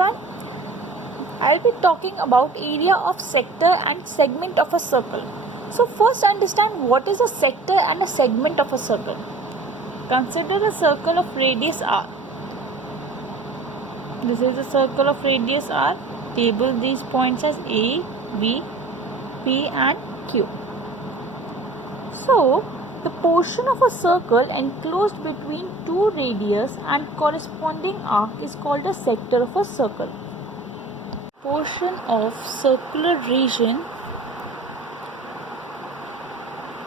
everyone. I'll be talking about area of sector and segment of a circle. So first understand what is a sector and a segment of a circle. Consider a circle of radius r. This is a circle of radius r. Label these points as A, B, P and Q. So the portion of a circle enclosed between two radius and corresponding arc is called a sector of a circle. Portion of circular region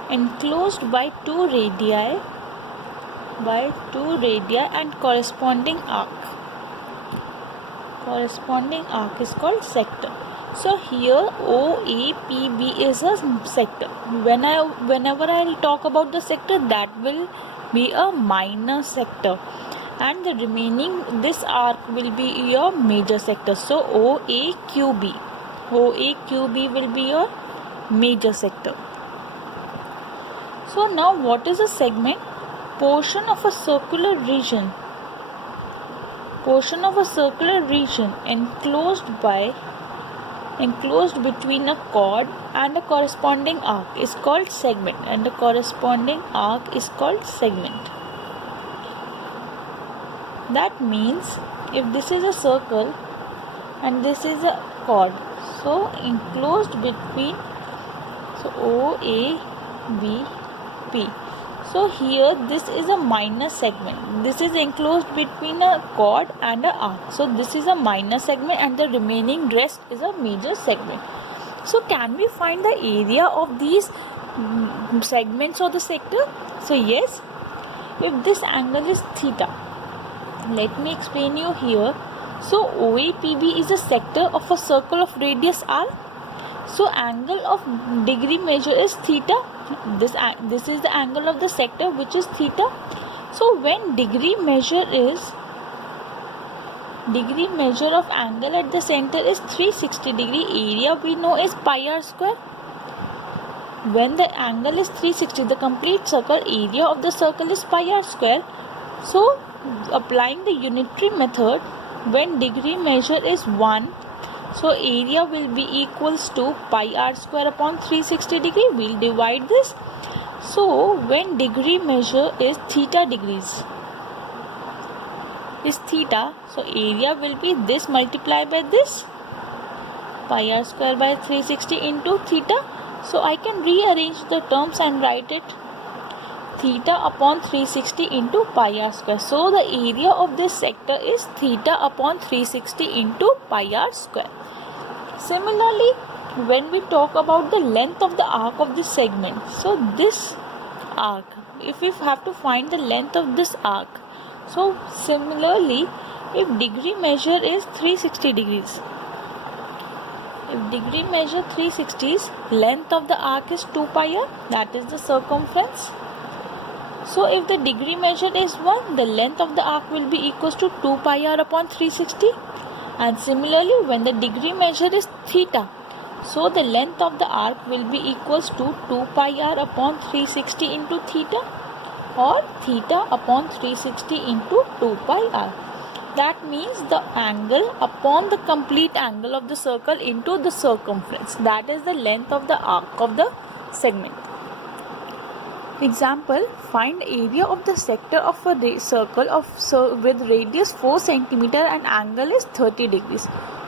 enclosed by two radii and corresponding arc. Corresponding arc is called sector. So here OAPB is a sector. Whenever I talk about the sector, that will be a minor sector, and the remaining this arc will be your major sector. So OAQB will be your major sector. So now what is a segment? Portion of a circular region enclosed between a chord and a corresponding arc is called segment, and the corresponding arc is called segment. That means if this is a circle and this is a chord, so enclosed between O, A, B, P. So here this is a minor segment. This is enclosed between a chord and a arc. So this is a minor segment and the remaining rest is a major segment. So can we find the area of these segments of the sector? So yes, if this angle is theta, let me explain you here. So OAPB is a sector of a circle of radius r. So angle of degree measure is theta. This is the angle of the sector, which is theta. So when degree measure of angle at the center is 360 degree, area we know is pi r square. When the angle is 360, the complete circle area of the circle is pi r square. So applying the unitary method, when degree measure is 1, so area will be equals to pi r square upon 360 degree. We'll divide this. So when degree measure is theta degrees, is theta, so area will be this multiplied by this, pi r square by 360 into theta. So I can rearrange the terms and write it theta upon 360 into pi r square. So the area of this sector is theta upon 360 into pi r square. Similarly, when we talk about the length of the arc of this segment, so this arc, if we have to find the length of this arc, so similarly, if degree measure is 360 degrees, if degree measure 360s, length of the arc is 2 pi r, that is the circumference. So if the degree measure is 1, the length of the arc will be equals to 2 pi r upon 360. And similarly, when the degree measure is theta, so the length of the arc will be equals to 2 pi r upon 360 into theta, or theta upon 360 into 2 pi r. That means the angle upon the complete angle of the circle into the circumference. That is the length of the arc of the segment. Example, find area of the sector of a circle with radius 4 cm and angle is 30 degrees.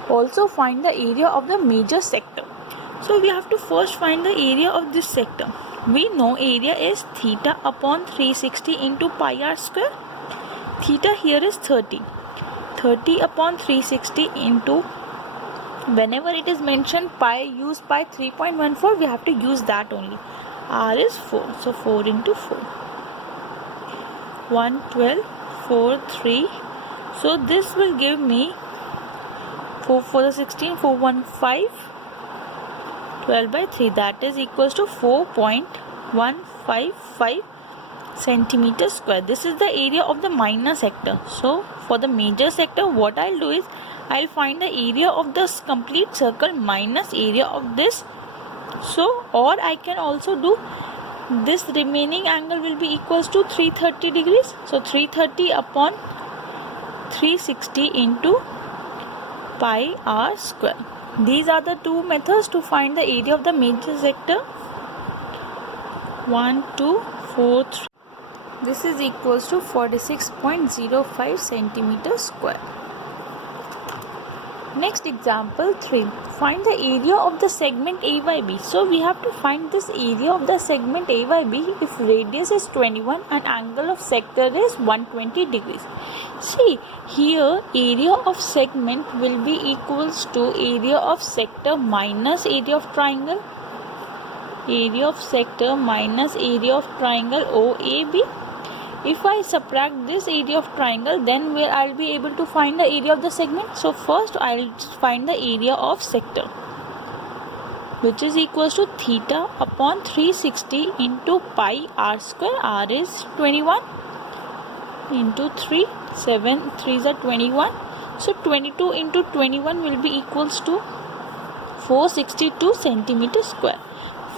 Also find the area of the major sector. So we have to first find the area of this sector. We know area is theta upon 360 into pi r square. Theta here is 30. 30 upon 360 into, whenever it is mentioned pi, use pi 3.14, we have to use that only. R is 4, so 4 into 4, 112, 4, 3. So this will give me 4 for the 16, 415, 12 by 3. That is equals to 4.155 centimeter square. This is the area of the minor sector. So for the major sector, what I'll do is I'll find the area of this complete circle minus area of this. So, or I can also do this remaining angle will be equals to 330 degrees. So 330 upon 360 into pi r square. These are the two methods to find the area of the major sector. 1, 2, 4, 3. This is equals to 46.05 centimeters square. Next example 3. Find the area of the segment AYB. So we have to find this area of the segment AYB if radius is 21 and angle of sector is 120 degrees. See, here area of segment will be equals to area of sector minus area of triangle. Area of sector minus area of triangle OAB. If I subtract this area of triangle, then I'll be able to find the area of the segment. So first I'll find the area of sector, which is equals to theta upon 360 into pi r square. R is 21 into 3. 7 3s are 21. So 22 into 21 will be equals to 462 centimeters square.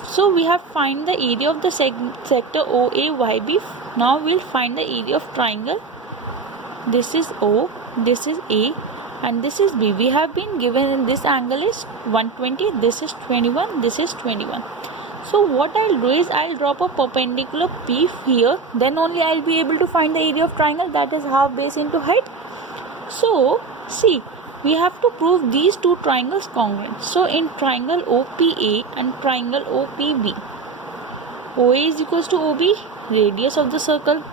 So we have find the area of the sector OAYB. Now we'll find the area of triangle. This is O, this is A, and this is B. We have been given this angle is 120, this is 21, this is 21. So what I'll do is I'll drop a perpendicular P here, then only I'll be able to find the area of triangle, that is half base into height. So see, we have to prove these two triangles congruent. So in triangle OPA and triangle OPB, OA is equals to OB, radius of the circle.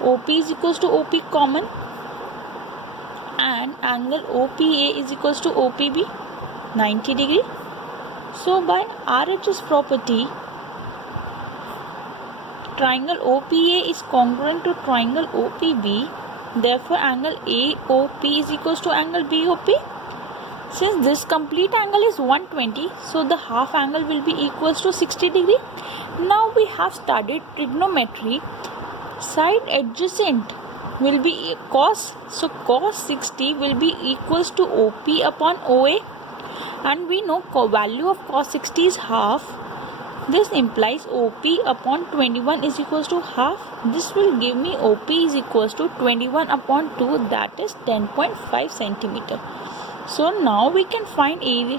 OP is equals to OP common, and angle OPA is equals to OPB, 90 degree. So by RHS property, triangle OPA is congruent to triangle OPB. Therefore, angle AOP is equals to angle BOP. Since this complete angle is 120, so the half angle will be equals to 60 degree. Now we have studied trigonometry. Side adjacent will be cos. So cos 60 will be equals to OP upon OA. And we know value of cos 60 is half. This implies OP upon 21 is equals to half. This will give me OP is equals to 21 upon 2, that is 10.5 centimeter. So now we can find area.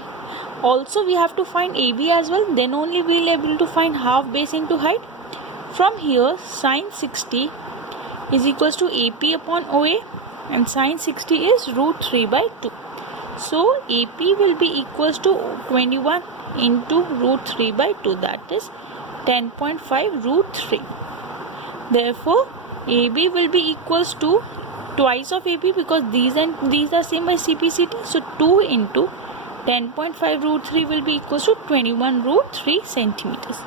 Also we have to find AB as well. Then only we will able to find half base into height. From here sin 60 is equals to AP upon OA, and sin 60 is root 3 by 2. So AP will be equals to 21 into root 3 by 2, that is 10.5 root 3. Therefore AB will be equals to twice of AP, because these and these are same by CPCT. So 2 into 10.5 root 3 will be equals to 21 root 3 centimeters.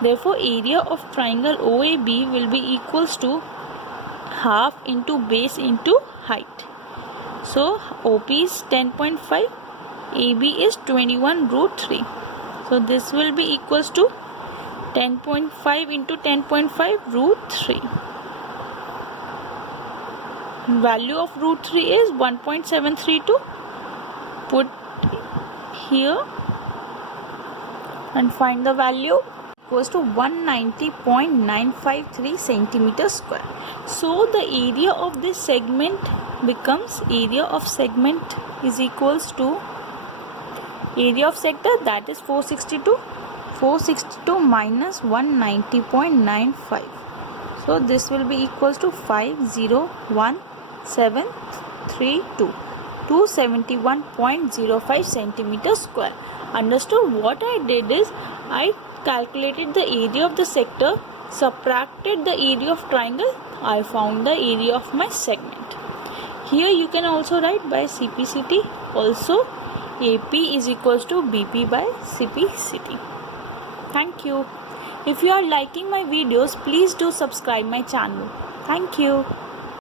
Therefore area of triangle OAB will be equals to half into base into height. So OP is 10.5, AB is 21 root 3. So this will be equals to 10.5 into 10.5 root 3. Value of root 3 is 1.732. Put here and find the value. Equals to 190.953 centimeters square. So the area of this segment becomes area of segment is equals to area of sector, that is 462 minus 190.95. So this will be equals to 501,732, 271.05 centimeters square. Understood? What I did is I calculated the area of the sector, subtracted the area of triangle, I found the area of my segment. Here you can also write by CPCT. Also AP is equals to BP by CPCT. Thank you. If you are liking my videos, please do subscribe my channel. Thank you.